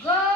Go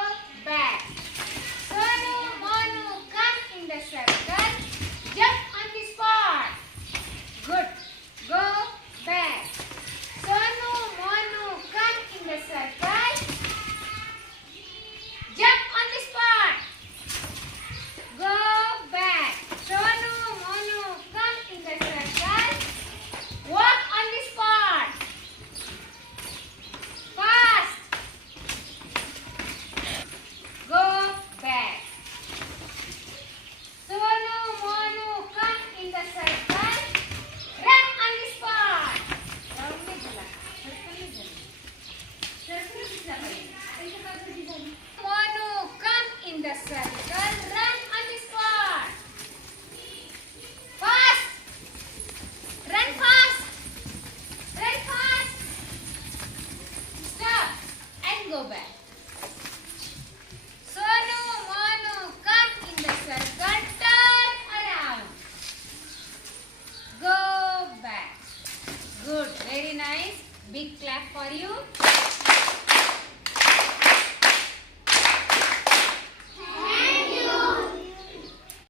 for you.